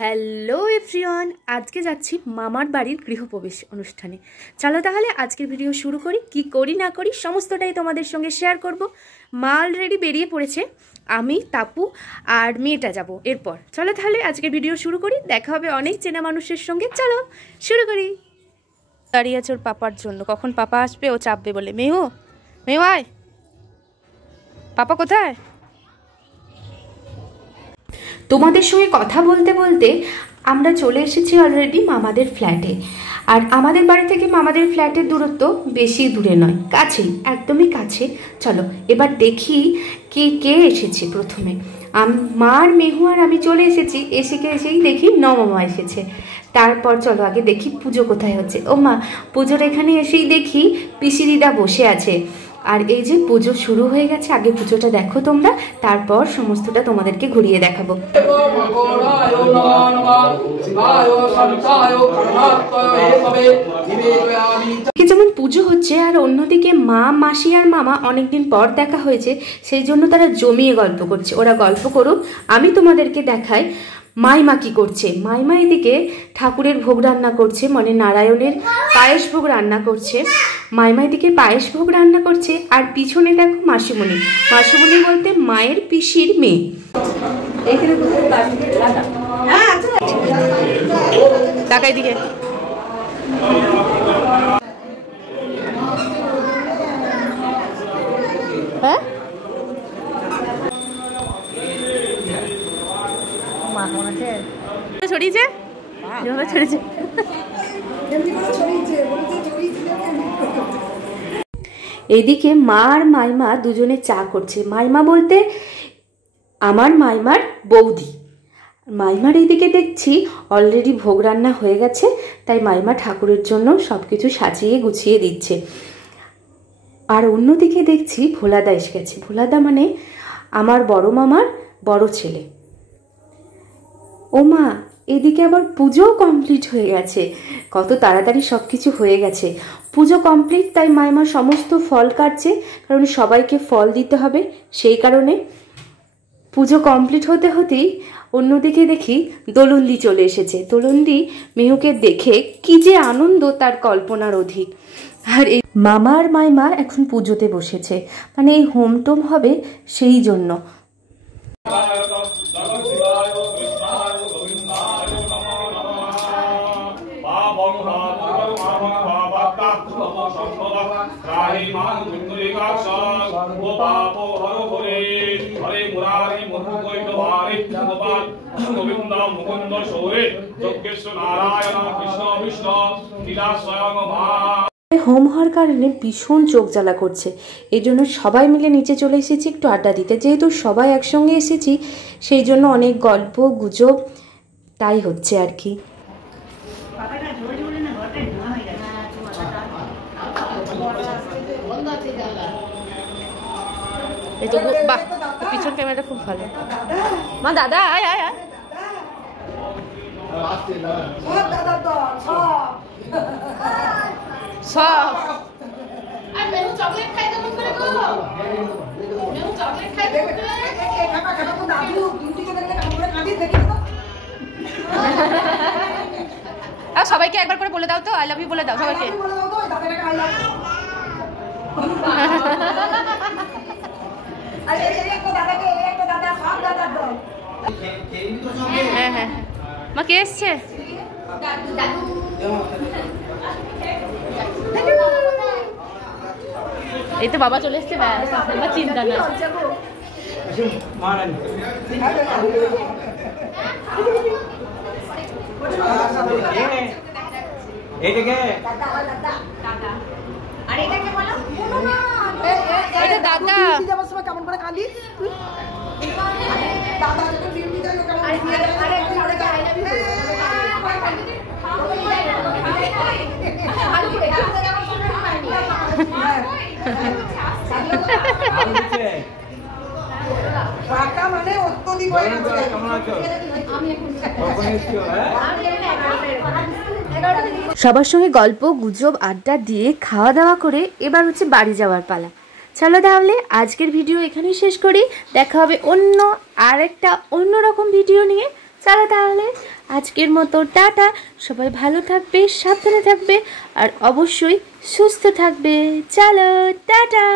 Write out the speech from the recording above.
Hello everyone, আজকে যাচ্ছি মামার বাড়ির গৃহপ্রবেশ অনুষ্ঠানে। চলো তাহলে আজকের ভিডিও শুরু করি। কি করি না করি সমস্তটাই তোমাদের সঙ্গে শেয়ার করব। মা অলরেডি বেরিয়ে পড়েছে, আমি তাপু আর মেয়েটা যাব এরপর। চলো তাহলে আজকের ভিডিও শুরু করি, দেখা হবে অনেক চেনা মানুষের সঙ্গে। চলো শুরু করি। দাঁড়িয়ে আছে ওর পাপার জন্য, কখন পাপা আসবে ও চাপবে বলে। মেহু, মেহু আয়, পাপা কোথায়? তোমাদের সঙ্গে কথা বলতে বলতে আমরা চলে এসেছি অলরেডি মামাদের ফ্ল্যাটে। আর আমাদের বাড়ি থেকে মামাদের ফ্ল্যাটের দূরত্ব বেশি দূরে নয়, কাছেই, একদমই কাছে। চলো এবার দেখি কে কে এসেছে। প্রথমে মা আর মেহু আর আমি চলে এসেছি। এসেই দেখি নমামা এসেছে। তারপর চলো আগে দেখি পুজো কোথায় হচ্ছে। ও মা, পুজোর এখানে এসেই দেখি পিসি দিদা বসে আছে। আর এই যে পুজো শুরু হয়ে গেছে, আগে পুজোটা দেখো তোমরা, তারপর সমস্তটা তোমাদেরকে ঘুরিয়ে দেখাবো। যেমন পুজো হচ্ছে আর অন্যদিকে মা, মাসি আর মামা অনেকদিন পর দেখা হয়েছে, সেই জন্য তারা জমিয়ে গল্প করছে। ওরা গল্প করুক, আমি তোমাদেরকে দেখাই মাইমা কি করছে। মাইমা এদিকে ঠাকুরের ভোগ রান্না করছে, মানে নারায়ণের পায়েস ভোগ রান্না করছে। মাইমা এদিকে পায়েস ভোগ রান্না করছে। আর পিছনে দেখো মাসিমণি। মাসিমণি বলতে মায়ের পিসির মেয়ে। টাকা এদিকে। হ্যাঁ, ছড়িয়েছে, ছড়িয়েছে। এদিকে মা আর মাইমা দুজনে চা করছে। মাইমা বলতে আমার মাইমার বৌদি। মাইমার এইদিকে দেখছি অলরেডি ভোগ রান্না হয়ে গেছে, তাই মাইমা ঠাকুরের জন্য সব কিছু সাজিয়ে গুছিয়ে দিচ্ছে। আর অন্যদিকে দেখছি ভোলাদা এসে গেছে। ভোলাদা মানে আমার বড় মামার বড় ছেলে। ও মা, এদিকে আবার পুজোও কমপ্লিট হয়ে গেছে। কত তাড়াতাড়ি সব কিছু হয়ে গেছে। পুজো কমপ্লিট, তাই মাইমা সমস্ত ফল কাটছে, কারণ সবাইকে ফল দিতে হবে। সেই কারণে পুজো কমপ্লিট হতে হতেই অন্যদিকে দেখি দোলন্দি চলে এসেছে। দোলন্দি মেহুকে দেখে কি যে আনন্দ তার কল্পনার অধিক। আর এই মামা আর মাইমা এখন পুজোতে বসেছে, মানে এই হোম টোম হবে সেই জন্য। হোম হওয়ার কারণে ভীষণ চোখ জ্বালা করছে, এই জন্য সবাই মিলে নিচে চলে এসেছি একটু আড্ডা দিতে। যেহেতু সবাই একসঙ্গে এসেছি, সেই জন্য অনেক গল্প গুজব তাই হচ্ছে আর কি। এই তো বাহ, পিছন ক্যামেরাটা খুব ভালো। মা, দাদা আয় আয় আয়। সব সবাইকে একবার করে বলে দাও তো, আই লাভ ইউ বলে দাও সবাইকে। হ্যাঁ হ্যাঁ, মা কে এসছে? এই তো বাবা চলে এসছে, চিন্তা না। দাদা কেমন করে কালি সবার সঙ্গে গল্প গুজব আড্ডা দিয়ে খাওয়া দাওয়া করে এবার হচ্ছে বাড়ি যাওয়ার পালা। চলো তাহলে আজকের ভিডিও এখানেই শেষ করি। দেখা হবে অন্য আরেকটা অন্যরকম ভিডিও নিয়ে। চলো তাহলে আজকের মতো টাটা। সবাই ভালো থাকবে, সাবধানে থাকবে আর অবশ্যই সুস্থ থাকবে। চলো টাটা।